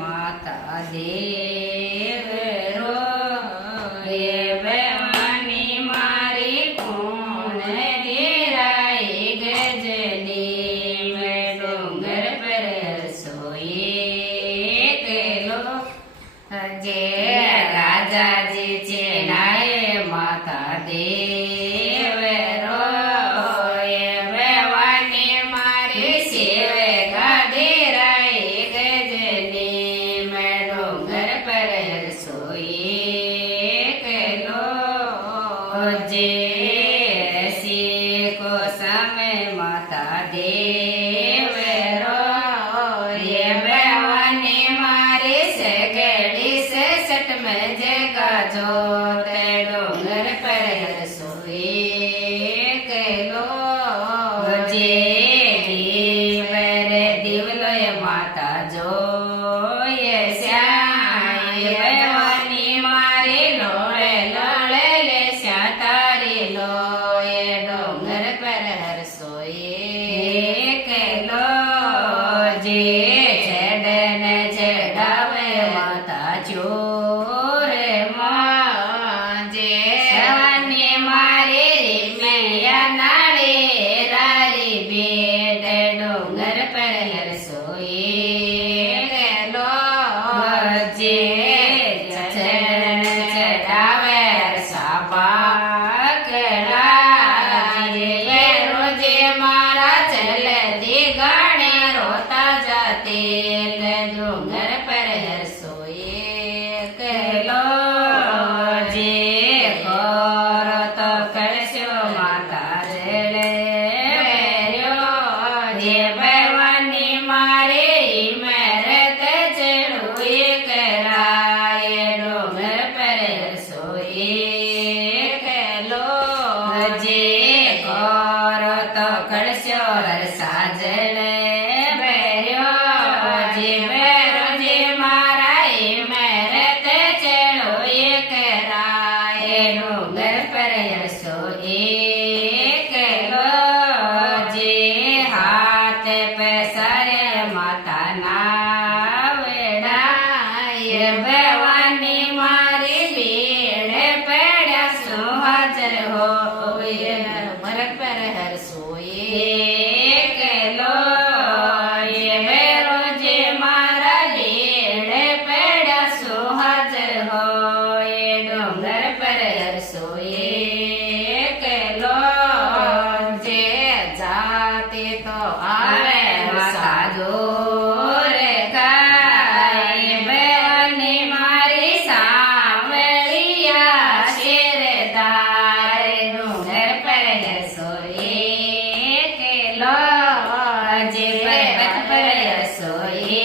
માતા દેવ રોય ભવાની મારી કોણ ઘેરાઈ ગજની મેં ડુંગર પર રસોઈ કેલો જે રાજાજી છે નાય માતા દેવ રોય ભવાની મારી સેવે ગાધેરાઈ ગજની મેં ડુંગર પર રસોઈ કેલો જે શીખો સમય માતા દેવ રોય ભવાની મારી સગડી સટ में जगा जो ते डोंगर पर रसोई केलो जे दीवर दिवलो माता जो ये श्याय भवानी मारे लोळे लोळे ले श्या तारी लो ये डोंगर पर रसोई केलो जे चढ़न चढ़ावे माता जो डोंगर पर रसोई केलो जे चढ़ावे सापाकड़ा ये रोजे मारा चल दे गाने रोता जाते डोंगर पर रसोई केलो जे करो तो करशो माता जले भवानी मारे मरत चढ़ोए कराए डोंगर पर रसोई केलो जे करो तो कड़स्यो साजन भर्यो जे भैरो जे मारा मरत चढ़ोए कराए डोंगर पर रसोई केलो जे हाथ पैसारे माता नावड़ाय भवानी मारी भीड़ पड़ा सुहाजर हो मरक पर हर सोए केलो ये भैरो जे मारा भीड़ पड़ा सुहाजर हो ये डोंगर पर हर सोए केलो जे जाते तो आवे साधो रे काय भवानी मारी सांवलिया शेरदार डोंगर पर रसोई केलो जे पर्वत पर रसोई